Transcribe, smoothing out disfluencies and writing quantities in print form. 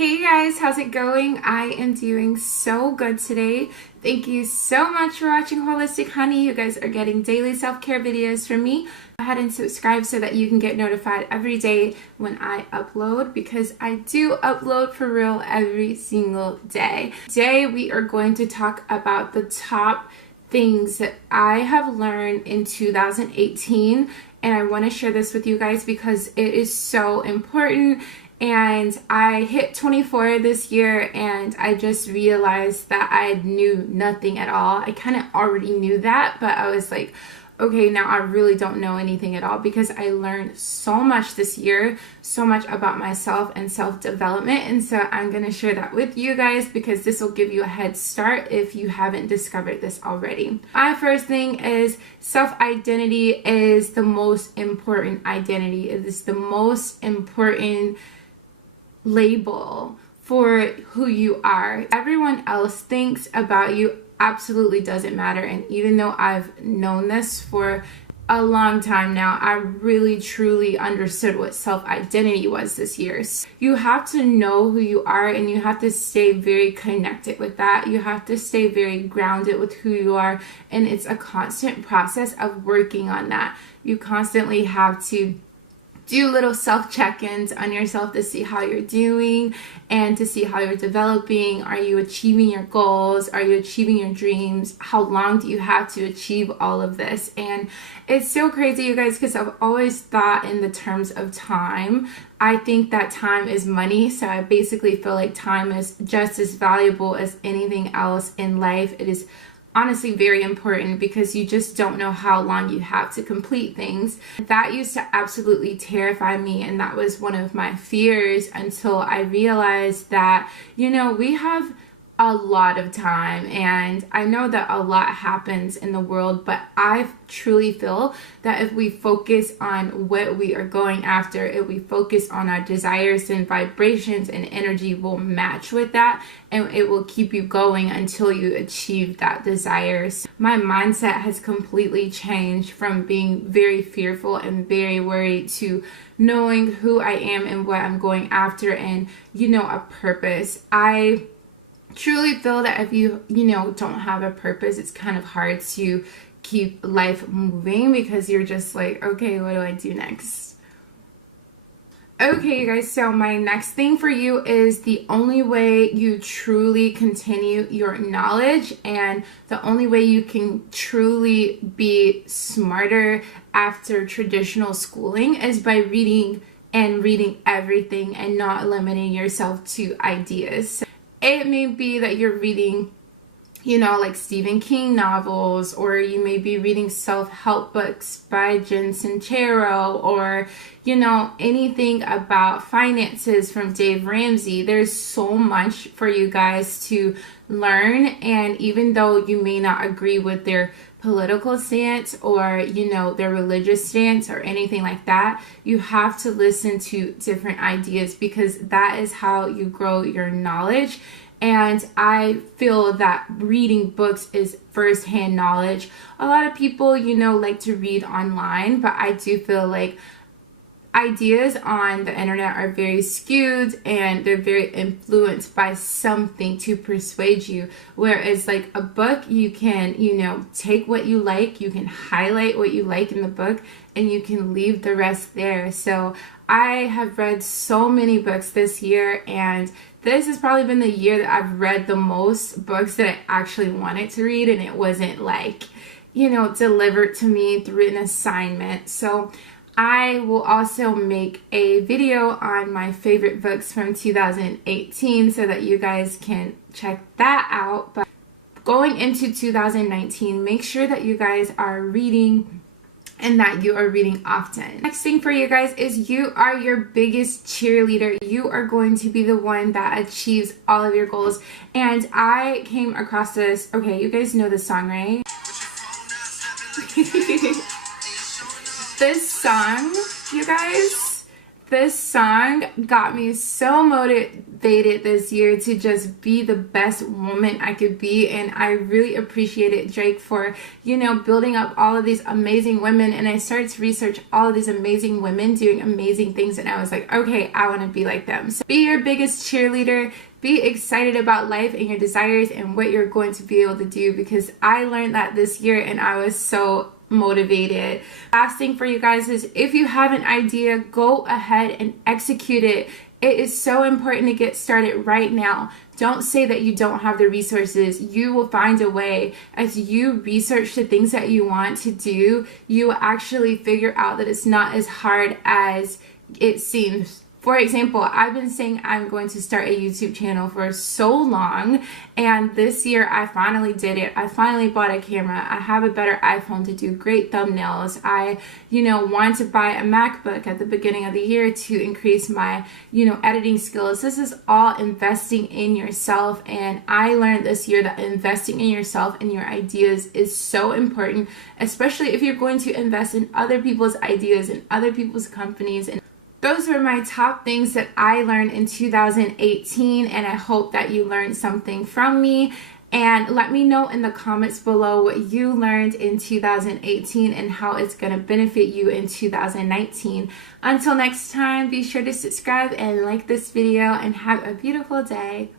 Hey guys, how's it going? I am doing so good today. Thank you so much for watching Holistic Honey. You guys are getting daily self-care videos from me. Go ahead and subscribe so that you can get notified every day when I upload, because I do upload for real every single day. Today we are going to talk about the top things that I have learned in 2018, and I want to share this with you guys because it is so important. And I hit 24 this year and I just realized that I knew nothing at all. I kind of already knew that, but I was like, okay, now I really don't know anything at all, because I learned so much this year, so much about myself and self-development. And so I'm going to share that with you guys because this will give you a head start if you haven't discovered this already. My first thing is self-identity is the most important identity. It is the most important label for who you are. Everyone else thinks about you absolutely doesn't matter. And even though I've known this for a long time now, I really truly understood what self-identity was this year. So you have to know who you are, and you have to stay very connected with that. You have to stay very grounded with who you are, and it's a constant process of working on that. You constantly have to do little self check-ins on yourself to see how you're doing and to see how you're developing. Are you achieving your goals? Are you achieving your dreams? How long do you have to achieve all of this? And it's so crazy, you guys, because I've always thought in the terms of time. I think that time is money, so I basically feel like time is just as valuable as anything else in life. It is honestly very important because you just don't know how long you have to complete things. That used to absolutely terrify me, and that was one of my fears until I realized that, you know, we have a lot of time, and I know that a lot happens in the world, but I truly feel that if we focus on what we are going after, if we focus on our desires and vibrations, and energy will match with that, and it will keep you going until you achieve that desire. So my mindset has completely changed from being very fearful and very worried to knowing who I am and what I'm going after, and, you know, a purpose. I truly feel that if you don't have a purpose, it's kind of hard to keep life moving because you're just like, okay, what do I do next? Okay, you guys, so my next thing for you is the only way you truly continue your knowledge, and the only way you can truly be smarter after traditional schooling is by reading everything and not limiting yourself to ideas. It may be that you're reading, you know, like Stephen King novels, or you may be reading self-help books by Jen Sincero, or, you know, anything about finances from Dave Ramsey. There's so much for you guys to learn, and even though you may not agree with their political stance or, you know, their religious stance or anything like that, you have to listen to different ideas because that is how you grow your knowledge. And I feel that reading books is first-hand knowledge. A lot of people, you know, like to read online, but I do feel like ideas on the internet are very skewed and they're very influenced by something to persuade you, whereas like a book, you can, you know, take what you like, you can highlight what you like in the book, and you can leave the rest there. So I have read so many books this year, and this has probably been the year that I've read the most books that I actually wanted to read, and it wasn't like, you know, delivered to me through an assignment. So I will also make a video on my favorite books from 2018 so that you guys can check that out. But going into 2019, make sure that you guys are reading and that you are reading often. Next thing for you guys is you are your biggest cheerleader. You are going to be the one that achieves all of your goals. And I came across this, okay, you guys know this song, right? This song, you guys, This song got me so motivated this year to just be the best woman I could be, and I really appreciated Drake for, you know, building up all of these amazing women. And I started to research all of these amazing women doing amazing things, and I was like, okay, I want to be like them. So be your biggest cheerleader. Be excited about life and your desires and what you're going to be able to do, because I learned that this year and I was so motivated. Last thing for you guys is, if you have an idea, go ahead and execute it. It is so important to get started right now. Don't say that you don't have the resources. You will find a way. As you research the things that you want to do, you will actually figure out that it's not as hard as it seems. For example, I've been saying I'm going to start a YouTube channel for so long, and this year I finally did it. I finally bought a camera. I have a better iPhone to do great thumbnails. I, wanted to buy a MacBook at the beginning of the year to increase my, editing skills. This is all investing in yourself, and I learned this year that investing in yourself and your ideas is so important, especially if you're going to invest in other people's ideas and other people's companies. And those were my top things that I learned in 2018, and I hope that you learned something from me. And let me know in the comments below what you learned in 2018 and how it's going to benefit you in 2019. Until next time, be sure to subscribe and like this video, and have a beautiful day.